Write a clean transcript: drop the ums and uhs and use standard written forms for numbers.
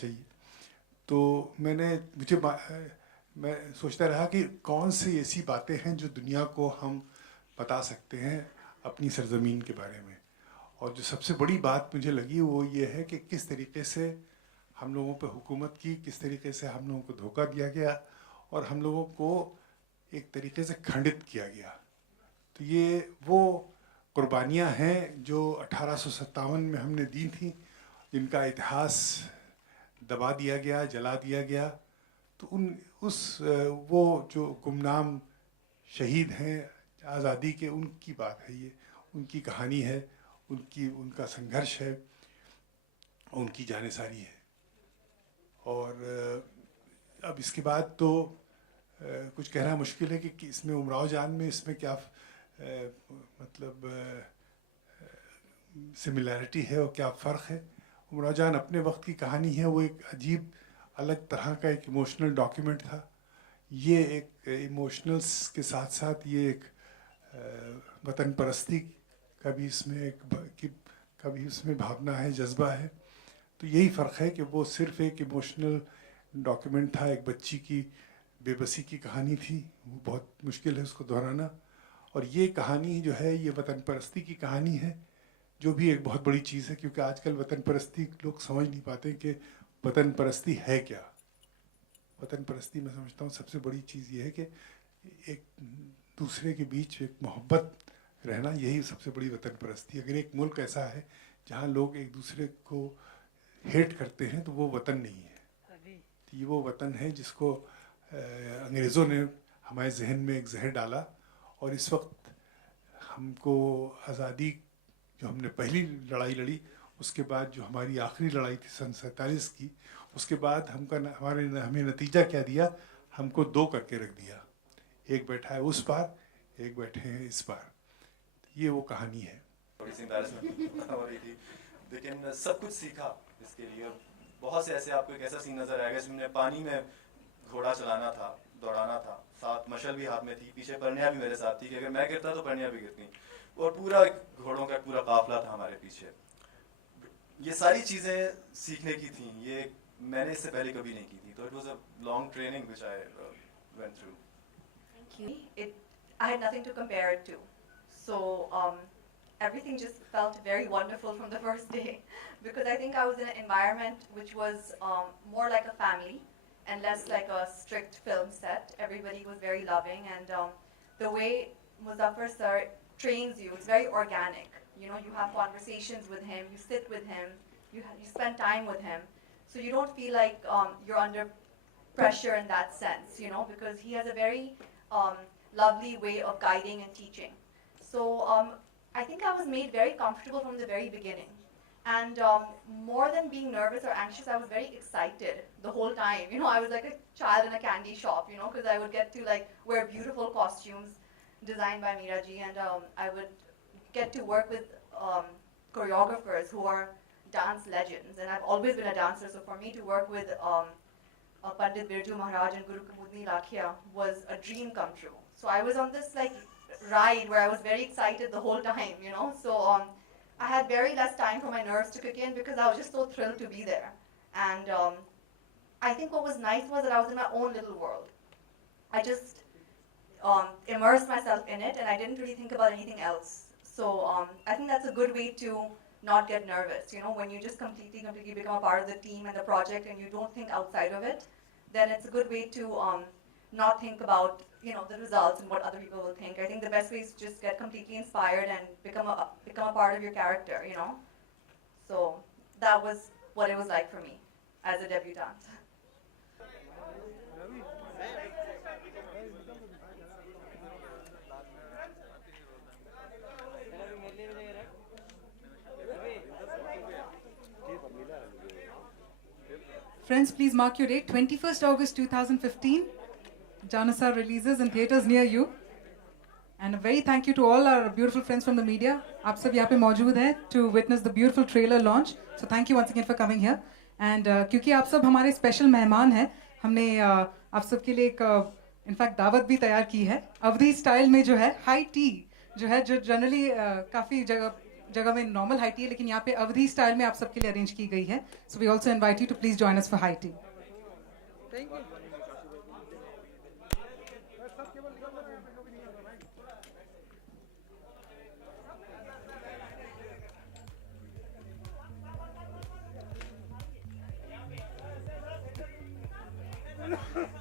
چاہیے. تو میں سوچتا رہا کہ کون سی ایسی باتیں ہیں جو دنیا کو ہم بتا سکتے ہیں اپنی سرزمین کے بارے میں. اور جو سب سے بڑی بات مجھے لگی وہ یہ ہے کہ کس طریقے سے ہم لوگوں پہ حکومت کی, کس طریقے سے ہم لوگوں کو دھوکہ دیا گیا اور ہم لوگوں کو ایک طریقے سے کھنڈت کیا گیا. تو یہ وہ قربانیاں ہیں جو 1857 میں ہم نے دی تھیں, جن کا اتہاس دبا دیا گیا, جلا دیا گیا. تو وہ جو گمنام شہید ہیں آزادی کے, ان کی بات ہے یہ, ان کی کہانی ہے, ان کا سنگھرش ہے, ان کی جانثاری ہے. اور اب اس کے بعد تو کچھ کہنا مشکل ہے کہ اس میں امراؤ جان میں اس میں کیا مطلب سملیرٹی ہے اور کیا فرق ہے. امراؤ جان اپنے وقت کی کہانی ہے, وہ ایک عجیب الگ طرح کا ایک ایموشنل ڈاکیومنٹ تھا. یہ ایک ایموشنلس کے ساتھ ساتھ یہ ایک وطن پرستی کا بھی اس میں بھاونا ہے, جذبہ ہے. تو یہی فرق ہے کہ وہ صرف ایک ایموشنل ڈاکیومنٹ تھا, ایک بچی کی بے بسی کی کہانی تھی, وہ بہت مشکل ہے اس کو دہرانا. اور یہ کہانی جو ہے یہ وطن پرستی کی کہانی ہے, جو بھی ایک بہت بڑی چیز ہے, کیونکہ آج کل وطن پرستی لوگ سمجھ نہیں پاتے کہ وطن پرستی ہے کیا. وطن پرستی میں سمجھتا ہوں سب سے بڑی چیز یہ ہے کہ ایک دوسرے کے بیچ ایک محبت رہنا, یہی سب سے بڑی وطن پرستی. اگر ایک ملک ایسا ہے جہاں لوگ ایک دوسرے کو ہیٹ کرتے ہیں تو وہ وطن نہیں ہے. یہ وہ وطن ہے جس کو انگریزوں نے ہمارے ذہن میں ایک زہر ڈالا, اور اس وقت ہم کو آزادی جو ہم نے پہلی لڑائی لڑی, اس کے بعد جو ہماری آخری لڑائی تھی سن 47 کی, اس کے بعد ہمیں نتیجہ کیا دیا, ہم کو دو کر کے رکھ دیا. ایک بیٹھا ہے اس پار, ایک بیٹھے ہیں اس پار. یہ وہ کہانی ہے. تھوڑی سی امبیرسمنٹ ہو رہی تھی, لیکن سب کچھ سیکھا اس کے لیے. بہت سے ایسے آپ کو ایک ایسا سین نظر آئے گا جس میں پانی میں گھوڑا چلانا تھا, دوڑانا تھا, ساتھ مشل بھی ہاتھ میں تھی, پیچھے پرنیا بھی میرے ساتھ تھی کہ اگر میں گرتا تو پرنیا بھی گرتی, اور پورا گھوڑوں کا پورا قافلہ تھا ہمارے پیچھے. یہ ساری چیزیں سیکھنے کی تھیں, یہ میں نے اس سے پہلے کبھی نہیں کی تھی. تو it was a long training which I went through. Thank you. I had nothing to compare it to. So everything just felt very wonderful from the first day because I think I was in an environment which was more like a family and less like a strict film set. Everybody was very loving, and the way Muzaffar sir trains you, it's very organic. You know, you have conversations with him, you sit with him, you spend time with him, so you don't feel like you're under pressure in that sense, you know, because he has a very lovely way of guiding and teaching. So I think I was made very comfortable from the very beginning. And more than being nervous or anxious, I was very excited the whole time. You know, I was like a child in a candy shop, you know, because I would get to like wear beautiful costumes designed by Meera ji, and I would get to work with choreographers who are dance legends. And I've always been a dancer, so for me to work with Pandit Birju Maharaj and Guru Kumudni Lakhia was a dream come true. So I was on this like ride where I was very excited the whole time, you know. So I had very less time for my nerves to kick in because I was just so thrilled to be there. And I think what was nice was that I was in my own little world. I just immersed myself in it, and I didn't really think about anything else. So I think that's a good way to not get nervous. You know, when you just completely become a part of the team and the project and you don't think outside of it, then it's a good way to not think about, you know, the results and what other people will think. I think the best way is to just get completely inspired and become a part of your character, you know. So that was what it was like for me as a debutante. Friends, please mark your date, 21st August 2015. Janasar releases in theatres near you. And a very thank you to all our beautiful friends from the media. Aap sab yahan pe maujood hai to witness the beautiful trailer launch. So thank you once again for coming here. And kyunki aap sab hamare special mehman hain, हमने आप सब के लिए एक in fact दावत भी तैयार की है. अवधी स्टाइल में जो है हाई टी जो है, जो जनरली काफ़ी जगह जगह में नॉर्मल हाई टी है, लेकिन यहाँ पे अवधि स्टाइल में आप सबके लिए अरेंज की गई है. So we also invite you to please join us for high tea. Thank you. Ha ha ha.